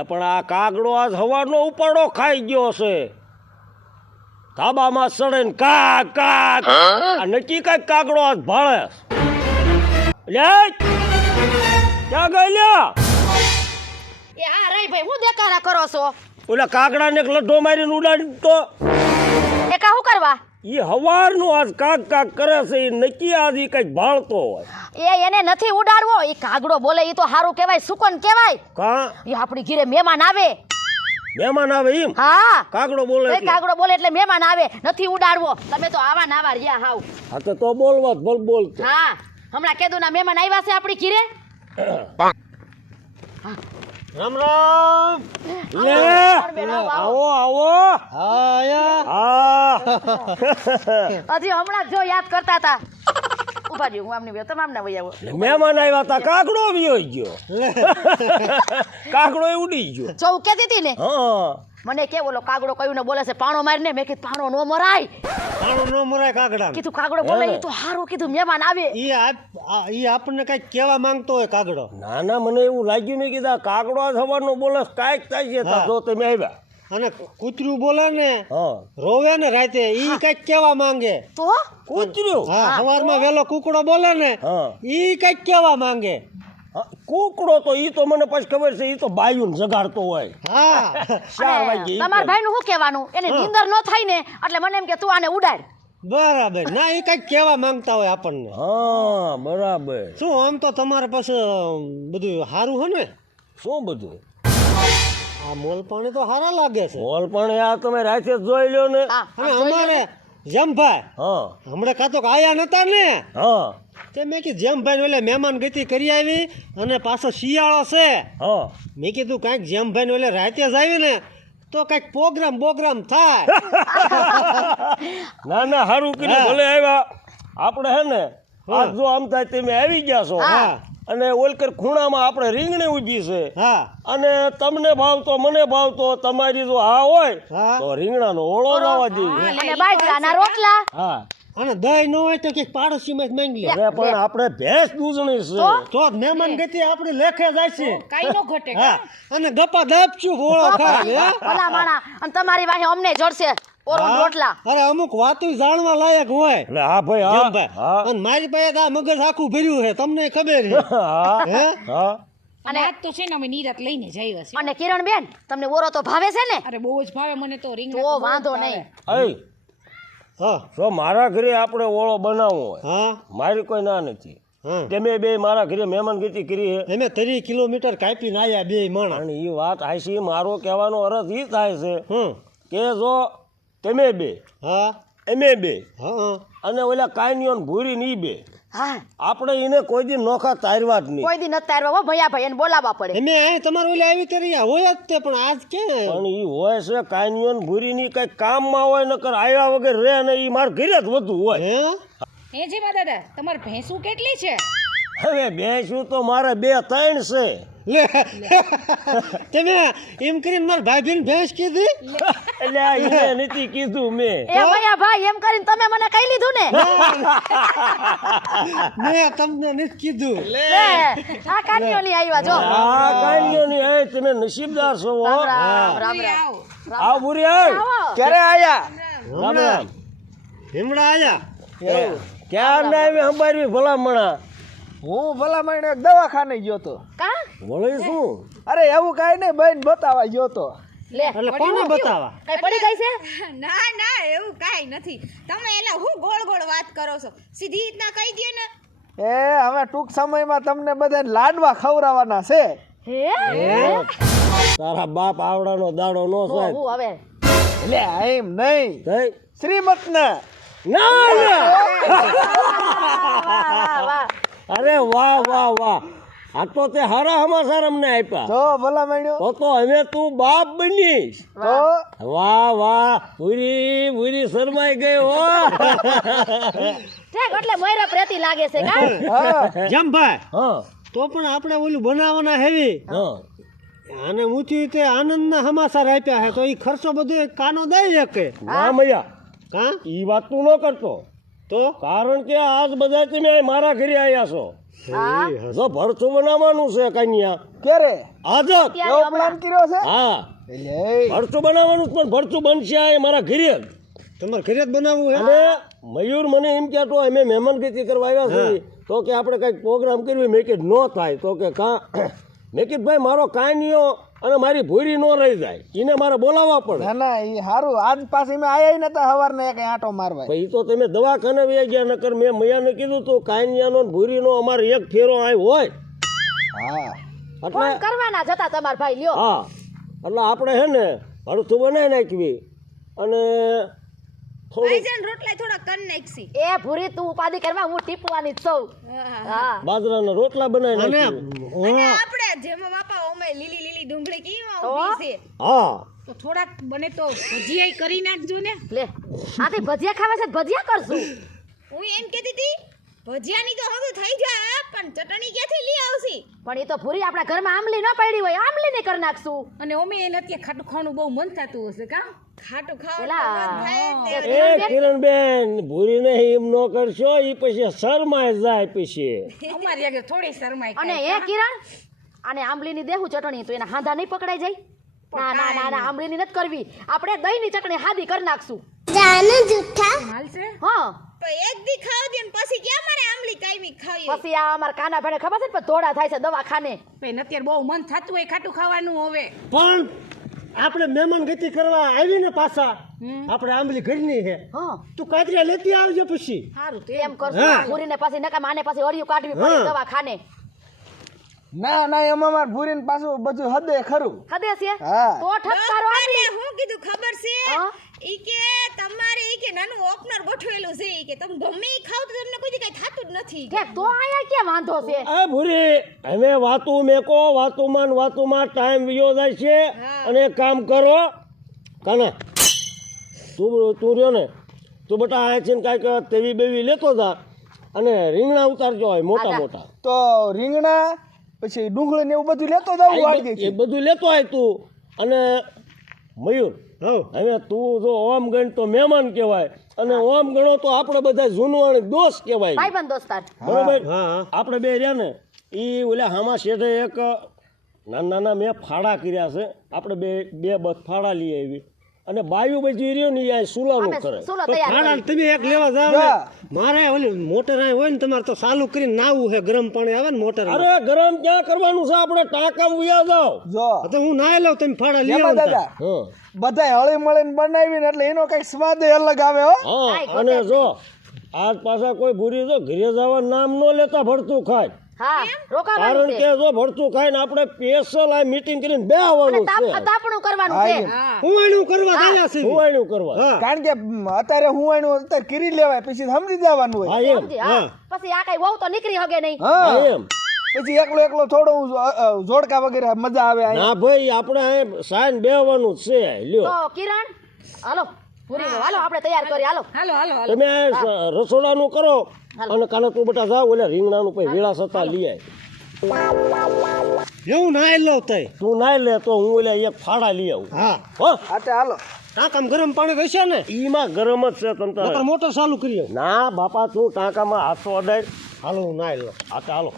એટલે પણ આ કાગડો આજ હવાનો ઉપાડો ખાઈ ગયો છે ધાબામાં સડે ને કાક કાક આ નક્કી કઈક કાગડો આજ ભાળે લે ક્યાં ગઈ લ્યા એ આ રહી ભાઈ હું દેખાડા કરો છો ઓલા કાગડાને એક લઢો મારીને ઉડાડી તો એ કા હું કરવા ઈ હવારનું આજ કાક કાક કરે છે ઈ નક્કી આજ ઈ કઈક ભાળતો હોય એને નથી ઉડાડવો એ કાગડો બોલે એ તો હારું કહેવાય સુકન કહેવાય કા એ આપણી ઘરે મહેમાન આવે મહેમાન આવે એમ હા કાગડો બોલે એ એટલે. કાગડો બોલે એટલે મહેમાન આવે નથી ઉડાડવો તમે તો આવા નાવા રહ્યા હાવ હા તો બોલવા ભલ બોલતો હા હમણાં કેદુના મહેમાન આવ્યા છે આપણી ઘરે રામ રામ લે આવો આવો હા હજી હમણાં જો યાદ કરતા હતા ઉભા રહ્યો હું આમની તમે આમને વહી આવો મહેમાન આવ્યા તા કાગડો વિયો ગયો કાગડો ઉડી ગયો જો હું કહેતી હતી ને હા મને કે બોલો કાગડો કયું ને બોલે છે પાણો મારીને મેં કીધું પાણો નો મરાય આનો નો મરાય કાગડા કીધું કાગડો બોલે એ તો હારું કીધું મહેમાન આવે ઈ આપણને કઈક કેવા માંગતો હોય કાગડો ના ના મને એવું લાગ્યું નહીં કીધા કાગડો સવારનો બોલે કાંઈક થાય છે તા જો તમે આવ્યા અને કૂતરું બોલે ને હા રોવે ને રાતે ઈ કઈક કેવા માંગે તો કૂતર્યું હા સવારમાં વેલો કુકડો બોલે ને હા ઈ કઈક કેવા માંગે હા, કૂકડો તો ઈ તો મને પછી ખબર છે ઈ તો બાયુને જગાડતો હોય હા 4 વાગે તમારા ભાઈ નું શું કહેવાનું એને નીંદર ન થાય ને એટલે મને એમ કે તું આને ઉડાડ બરાબર ના ઈ કઈક કેવા માંગતા હોય આપણને હા બરાબર શું આમ તો તમારે પાસે બધું સારું હે ને શું બધું આ મોલ પાણી તો સારા લાગે છે બોલ પણ યાર તમે રાતે જ જોઈ લ્યો ને હા અને અમારે જમભાઈ હા હમણાં કાતો આયા નતા ને હા તે મેં કીધું જેમભાઈ ઓલે મહેમાન ગતિ કરી આવી અને પાછો શિયાળો છે હા મેં કીધું કાંઈક જેમભાઈ ઓલે રાતે જ આવી ને તો કાંઈક પ્રોગ્રામ થાય ના ના સારું કર્યું ભલે આવ્યા આપણે હે ને આજ જો આમ થાય તમે આવી ગયા છો હા અને ઓલકર ખૂણામાં આપણે રીંગણી ઊભી છે હા અને તમને ભાવતો મને ભાવતો તમારી જો હા હોય હા તો રીંગણાનો ઓળો લાવવા જોઈએ અને બાજરાના રોટલા હા અને દહીં ન હોય તો કંઈક પાડોશીમાં જ માંગી લે અરે પણ આપણે ભેંસ દૂધણી છે તો જ મહેમાન ગતિ આપણી લેખે જાય છે કાઈ નો ઘટે હા અને ગપ્પા દાબચું ભોળો ખાય હે? ભલા માણા અને તમારી વાહે અમને જડશે ઓરવણ રોટલા અરે અમુક વાતો જાણવા લાયક હોય એટલે હા ભાઈ હા જેમભાઈ હા અને મારી પાસે તો આ મગજ આખું ભર્યું છે તમને ખબર છે હા હે હા અને આજ તો છે ને અમે નિરાત લઈને જઈ હશે અને કિરણ બેન તમને ઓરો તો ભાવે છે ને અરે બહુ જ ભાવે મને તો રીંગ તો વાંધો નહીં એ હા જો મારા ઘરે આપણે ઓળો બનાવવો હોય હા મારી કોઈ ના નથી હા તમે બે મારા ઘરે મહેમાન ગતિ કરી છે અમે 30 કિલોમીટર કાપીને આયા બે માણસ અને એ વાત હાચી મારો કહેવાનો અર્થ એ થાય છે કે જો તમે બે હા અમે બે હા અને ઓલા કાયનીઓ ને ભૂરી ની બે હા આપણે એને કોઈ દી નોખા તારવા જ નહીં કોઈ દી નથી તારવા હો ભૈયા ભાઈ એને બોલાવવા પડે અમે આ તમારે ઓલે આવી ત્યારે હોય જ તે પણ આજ કે પણ એ હોય છે કાયનીઓ ને ભૂરી ની કઈ કામમાં હોય નકર આવ્યા વગર રહે ને એ મારા ઘરે જ વધુ હોય હે હે જી બા દાદા તમારે ભેંસું કેટલી છે હવે બેસું તો મારે 2-3 છે લે તમે એમ કરીને મારા ભાઈ બેન ભેંસ કીધી એટલે આ એને નથી કીધું મેં એ ભૈયા ભાઈ એમ કરીને તમે મને કહી લીધું ને મેં તમને નથી કીધું લે, આ કાનીઓ ની આવ્યા જો આ કાયનીઓ ની એ તમે નસીબદાર છો હો. રામ રામ રામ આવ ભૂરી આવ ક્યારે આયા રામ રામ હિમડા આયા ક્યાં ના આવી સંભાળવી ભલામણા હું ભલામણ એક દવાખાને ગયો તો કા બોલે શું અરે એવું કાંઈ નહીં બેન બતાવવા ગયો તો લે એટલે કોને બતાવા કઈ પડી ગઈ છે ના ના એવું કાંઈ નથી તમે એલા હું ગોળ ગોળ વાત કરો છો સીધી રીતના કહી દો ને એ હવે ટૂંક સમયમાં તમને બધાને લાડવા ખવડાવવાના છે હે તારા બાપ આવડાનો દાડો નો સાહેબ હું હવે એટલે એમ નહીં કઈ શ્રીમતને ના ના વાહ વાહ અરે વાહ વાહ વાહ આ તો તે હારા સમાચાર અમને આપ્યા તો ભલામણ્યો તો હવે તું બાપ બનીશ તો વાહ વાહ પૂરી પૂરી શરમાઈ ગઈ હો ઠેક એટલે મોયરા પ્રેતી લાગે છે કા હા જમભાઈ હા તો પણ આપણે ઓલું બનાવવાના હેવી હા અને ઊંચી રીતે આનંદના સમાચાર આપ્યા છે તો એ ખર્ચો બધો કાનો દઈ શકે ના મૈયા કા ઈ વાત તું ન કરતો તો કારણ કે આજ બધા તમે મારા ઘરે આવ્યા છો જો ભરતું બનાવવાનું છે કન્યા ક્યારે આજ જ. એવો પ્લાન કર્યો છે હા એટલે ભરતું બનાવવાનું છે, પણ ભરતું બનશે આ મારા ઘરે જ. તમારે ઘરે જ બનાવવું હે અને મયુર મને એમ કહેતો અમે મહેમાનગતિ કરવા આવ્યા છીએ તો કે આપણે કંઈક પ્રોગ્રામ કરવી. મેં કીધું ન થાય તો કે મેં કીધું ભાઈ મારો કાનિયો અને મારી ભૂરી ન રહી જાય એને મારે બોલાવવા પડે. ના ના એ સારું આજ પાસે મેં આયા નતા સવારને એક આંટો મારવા પછી તો તમે દવાખાને વહી ગયા, નકર મેં મયાને કીધું તું કાનિયાનો ને ભૂરીનો અમારે એક ફેરો આ હોય હા એટલે ફોન કરવાના જતા તમારા ભાઈ લ્યો હા એટલે આપણે હે ને ભરતું બનાવી નાખવી અને થોડું ભાઈજાન રોટલા થોડા કર નાખશી. એ ભૂરી તું ઉપાધિ કરવા હું ટીપવાની જ છું હા બાજરાના રોટલા બનાવી અને નાખવી. અને આપણે જેમાં બાપા ઓમે લીલી લીલી ડુંગળી કેવી તો? ઊભી છે. હા તો થોડાક બને તો ભજીયા કરી નાખજો ને. લે આથી ભજીયા ખાવા છે તો ભજીયા કરશું હું એમ કહેતી હતી ભજીયાની તો હવે થઈ જાય પણ ચટણી ક્યાંથી લઈ આવશી? પણ એ તો ભૂરી આપણા ઘરમાં આંબલી ન પડી હોય આંબલી ને કરી નાખશું અને અમે એને અત્યારે ખાટું ખાવાનું બહુ મન થતું હશે કા. ખાટું પેલા ખાવાનું થાય એ કિરણબેન ભૂરીને એમ ન કરશો એ પછી શરમાય જાય પછી. અમારી આગળ થોડી શરમાય અને એ કિરણ અને આંબલીની દેવું ચટણી તો એના હાંધા નહીં પકડાઈ જાય ના ના ના ના આંબલીની નથી કરવી આપણે દહીંની ચટણી હાદી કરી નાખશું હાલશે. હા પણ એક દી ખાવ દે ને પછી ક્યાં મારે આંબલી કાયમી ખાવી? પછી આ અમારા કાના ભાઈને ખબર છે ને પણ ધોળા થાય છે દવાખાને પણ અત્યારે બહુ મન થતું હોય ખાટું ખાવાનું હવે. પણ આપણે મહેમાન ગતિ કરવા આવીને પાછા આપણે આંબલી ઘરની છે હા તું કાતરિયા લેતી આવજો પછી સારું તો એમ કરશું ભૂરીને પાછી નકામ આને પાછી અડિયું કાઢવી પડે દવાખાને ના ના એમાં મારે ભૂરીને પાછું બધું હદે ખરું હદે છે હા. તો ઠપકારો એટલે હું કીધું ખબર છે હા? ઈ કે તમારે ઈ કે નાનું ઓપનર ગોઠવેલું છે ઈ કે તમે ગમે ઈ ખાવ તો તમને કોઈ દી કઈ થાતું જ નથી. કે તો આયા ક્યાં વાંધો છે એ ભૂરી હવે વાતું મેકો વાતુમાં ને વાતુમાં ટાઈમ વિયો જાય છે. અને એક કામ કરો કાના તું રહ્યો ને તું બટા આ છે ને કાંઈક તેવી બેવી લેતો જા અને રીંગણા ઉતારજો હોય મોટા આજા. મોટા તો રીંગણા પછી ડુંગળી ને એવું બધું લેતો જાવ વાળી એ બધું લેતો હોય તું. અને મયુર હવે તું જો ઓમ ગણ તો મહેમાન કહેવાય અને ઓમ ગણો તો આપણે બધા જૂનવાણી દોસ્ત કહેવાય. ભાઈબંધ દોસ્તાર બરોબર હા. આપણે બે રહ્યા ને એ ઓલા હામા શેઠે એક નાના નાના મેં ફાડા કર્યા છે. આપણે બે બસ ફાડા લઈ આવી અને બાયું બજી રહ્યો ને એ સુલાનું અમે કરે. સુલો તો તૈયાર ખાડા કરી. તમે એક લેવા જાવ ને જા. મારે ઓલી મોટર આ હોય ને તમારે તો ચાલુ કરીને નાવું છે ગરમ પાણી આવે ને મોટર અરે ગરમ ક્યાં કરવાનું છે આપણે ટાંકામાં ઉયા જાવ. જો તો હું નાઈ લઉં તમે ફાડા લઈ એમાં આવો ને દાદા હા બધાય હળી મળીને બનાવીને એટલે એનો કઈક સ્વાદ અલગ આવે હો હા આય અને ગોતે. જો આજ પાછા કોઈ ભૂરી જો ઘરે જવા નામ ન લેતા ભરતું ખાય. હા રોકાવાનું કારણ છે કે જો ભરતું ખાય ને આપણે સ્પેશિયલ આ મીટિંગ કરીને બે અને આવવાનું છે તાપણું કરવાનું હા, છે એમ. હું એનું કરવા ગયા છે હુવાયણું કરવા. હા કારણ કે અત્યારે હું એનું અત્યારે કરી લેવાય પછી સમજી જવાનું હોય હા એમ સમજી હા પછી આ કઈ વહુ તો નીકળી હગે નહીં હા હા એમ પછી એકલો એકલો થોડો જોડકા વગેરે મજા આવે અહીં. ના ભાઈ આપણે અહીં સાઈન બેહવાનું જ છે લ્યો. તો કિરણ હાલો પૂરી હાલો આપણે તૈયાર કરી હાલો હાલો હાલો હાલો. તમે આ રસોડાનું કરો અને કાલે તું બેટા જાવ ઓલા રીંગણાનું પછી વેળા સતા લઈ આય. એવું નાઈ લઉં તઈ તું નાઈ લે તો હું ઓલા એક ફાડા લઈ આવું. હા હો હાથે હાલો ટાંકામાં ગરમ પાણી રહેશે ને ઈમાં ગરમ જ છે તમ તારે. નકર મોટર ચાલુ કરી આવું. ના બાપા તું ટાંકામાં હાથો અડાય. હાલો હું નાઈ લઉં હા તો હાલો